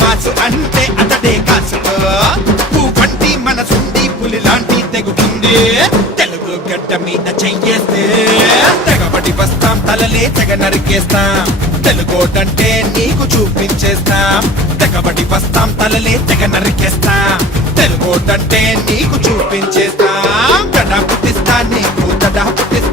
mass అంటే అతడే కాసుకో పువ్వంటి మనసుండి పులి లాంటి తెగుతుంది తెలుగు గడ్డ మీద చెయ్యేస్తే తెగబడి వస్తాం తలలే తెగ నరికేస్తాం తెలుగోటంటే నీకు చూపించేస్తాం తెగబడి వస్తాం తలలే తెగ నరికేస్తాం తెలుగోటంటే నీకు చూపించేస్తాం గడా పుట్టిస్తా నీకు గడా పుట్టిస్తా